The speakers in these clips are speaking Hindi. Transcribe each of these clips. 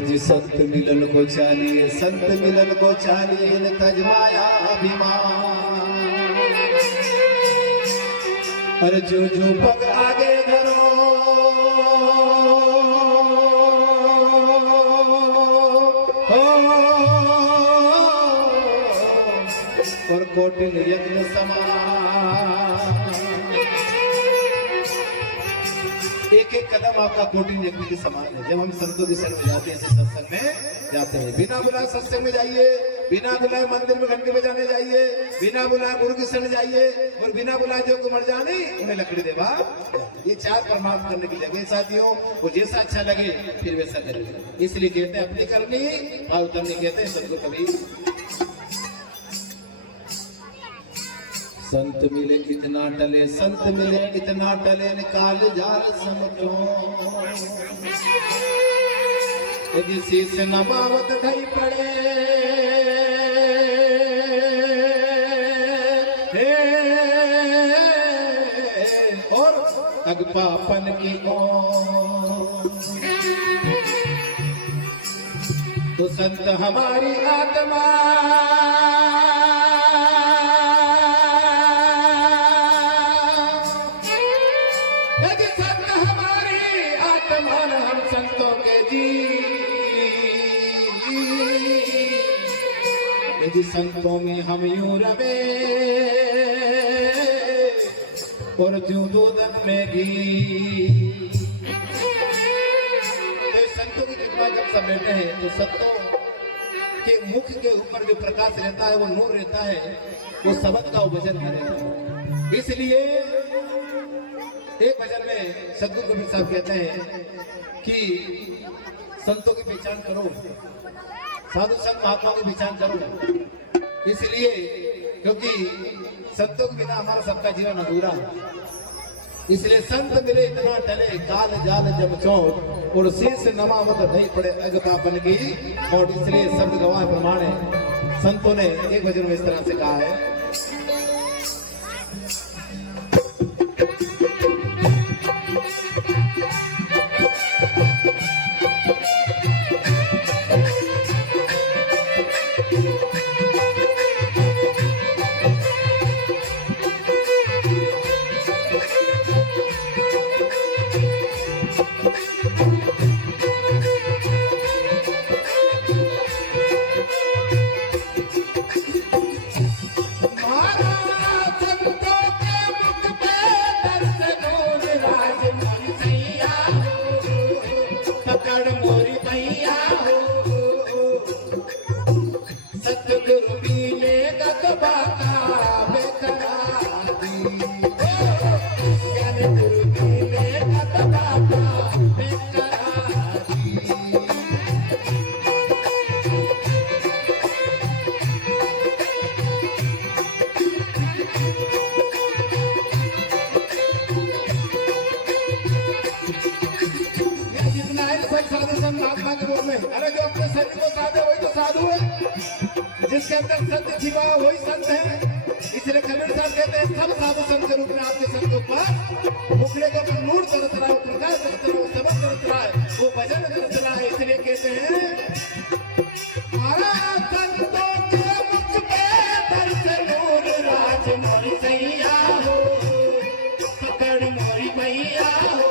जी संत मिलन को चाहिए, संत मिलन को चाहिए न तजमाया अभिमान। अरे जो पग आगे धरो और कोटिल यज्ञ समान। एक एक कदम आपका कोटिल यज्ञ के समान है। जब हम संतों के शरण में जाते हैं, सत्संग में जाते हैं, बिना बुलाए सत्संग में जाइए, बिना बुलाए मंदिर में घंटी बजाने जाइए, बिना बुलाए गुरु के शरण जाइए, और बिना बुलाए जो को मर जाने उन्हें लकड़ी देवा। ये चार परमार्थ करने की जगह साथियों, वो जैसा अच्छा लगे फिर वैसा करें। इसलिए कहते हैं अपनी करनी और उतरनी, कहते हैं सदगुरु कबीर। संत मिले इतना टले, संत मिले इतना टले, निकाल जाल समझो। यदि शीश नबावत ढई पड़े और अगपापन की तो संत हमारी आत्मा हम संतों के जी, यदि संतों में हम यूं रवे और जो दूधन में घी। तो संतों की कृपा जब सब बैठे हैं तो संतों के मुख के ऊपर जो प्रकाश रहता है, वो नूर रहता है, वो शब्द का भजन करेगा। इसलिए एक भजन में सदगुरु कबीर साहब कहते हैं कि संतों की पहचान करो, साधु संत महात्मा की पहचान करो। इसलिए क्योंकि संतों के बिना हमारा सबका जीवन अधूरा। इसलिए संत मिले इतना टले, काल जाल जब चोट, और शीश नमावत नहीं पड़े अगपापन की। और इसलिए शब्द गवाह प्रमाण है। संतों ने एक भजन में इस तरह से कहा है, महात्मा के रूप में। अरे जो अपने शरीर को साधे वही तो साधु है, जिसके अंदर सत्य छिपा वही संत है। इसलिए कबीर साहब कहते हैं सब साधु संत के रूप में आपके संतों पर मुखड़े के ऊपर नूर तरस रहा है, वो प्रकाश तरस रहा है, वो सबक तरस रहा है, वो भजन तरस रहा है। इसलिए कहते हैं संतों के मुख पे तरस नूर, राज मोरी सैया हो, पकड़ मोरी मैया हो।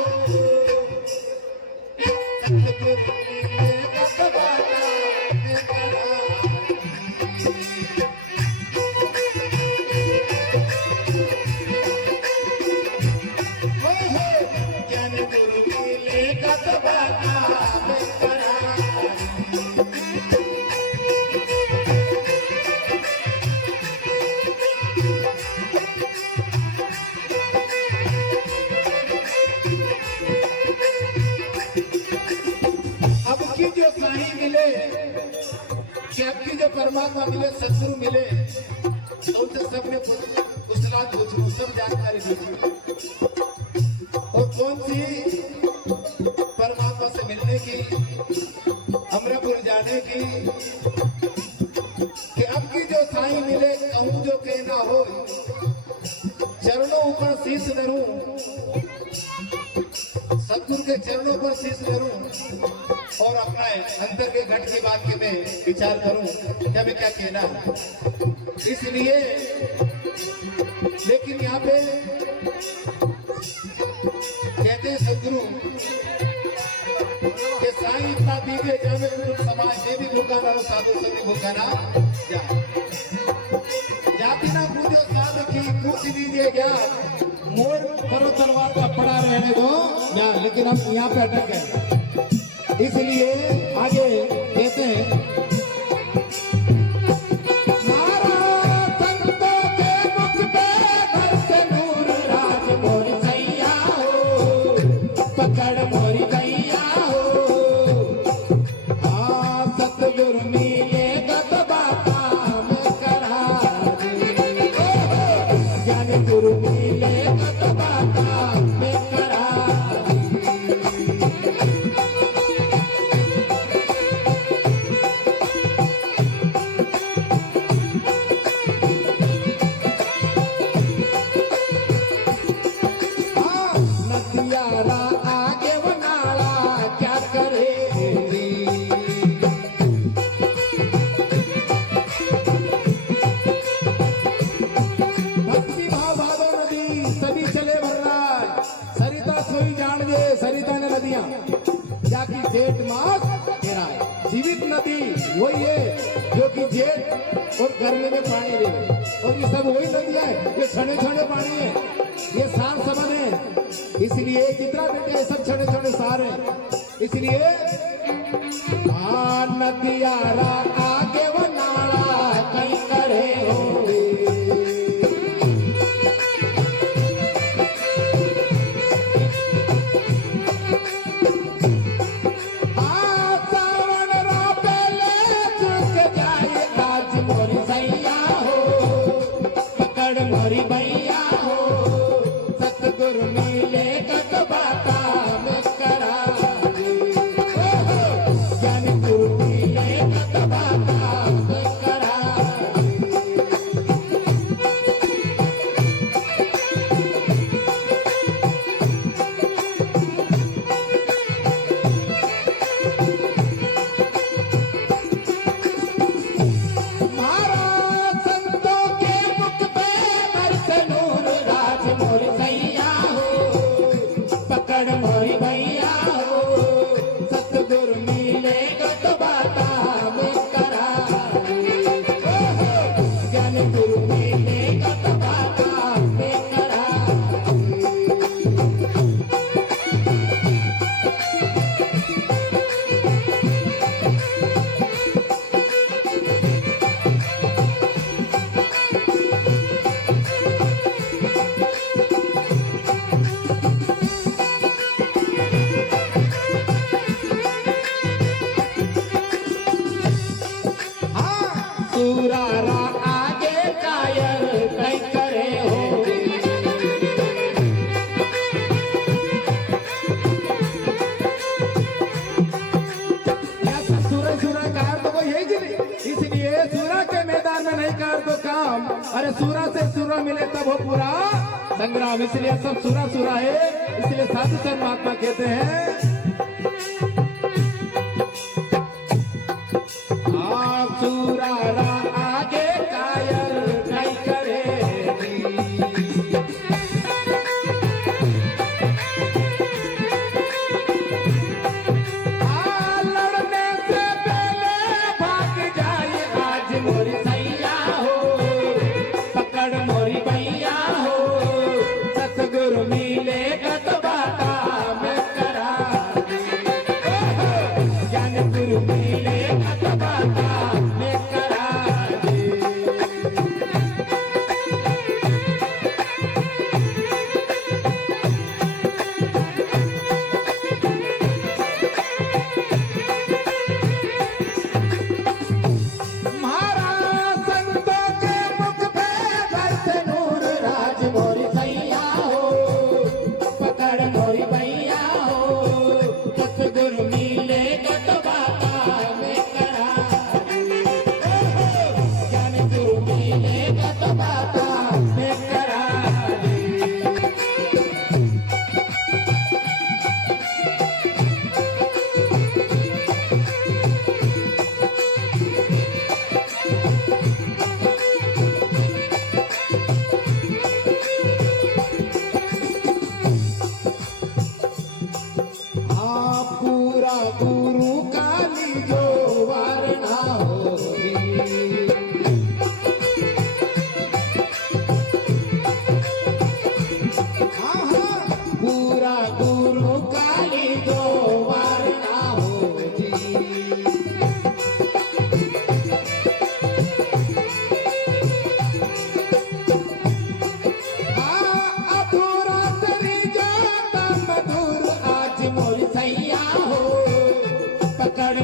आपकी जो परमात्मा मिले, सदगुरु मिले, तो उनसे सबने कुशलात पूछो, सब जानकारी पूछो। और कौन सी परमात्मा से मिलने की, अमरापुर जाने की, कि अब की जो साईं मिले कहूँ जो कहना हो, चरणों ऊपर शीश धरूं, सब सतगुरु के चरणों पर शीश धरूं और अपना अंतर के घट की बात के मैं विचार करूं क्या मैं क्या कहना है। इसलिए लेकिन यहाँ पे कहते हैं सतगुरु के साईं इतना दीजिए जावे समाज में भी भूखा ना रहो साधु सभी भूखा ना जा जाति ना पूछो साधु की पूछ लीजिए क्या मोर करो तलवार का पड़ा रहने दो या लेकिन हम यहाँ पे अटक गए। इसलिए आगे कहते हैं जीवित नदी वही है जो कि जेठ और गर्मी में पानी दे और ये सब वही नदियां है ये छड़े छड़े पानी है ये सार समन है। इसलिए जितना बेटे ये सब छड़े छड़े सार है। इसलिए नदिया आगे वो नाला कहीं करे हो अरे सूरा से सूरा मिले तब हो पूरा संग्राम। इसलिए सब सूरा सूरा है। इसलिए साधु संत महात्मा कहते हैं सूरा आगे कायर नहीं करे लड़ने से पहले भाग जाए आज मोरी सैया हो पकड़ मोरी भैया हो सतगुरु मिले तो बाता में करा पूरा गुरु काली जो वारणा हो री। पूरा गुरु काली जो वारणा हो री। अधूरा तरी जाता मधुर आज मोर सैया हो पकड़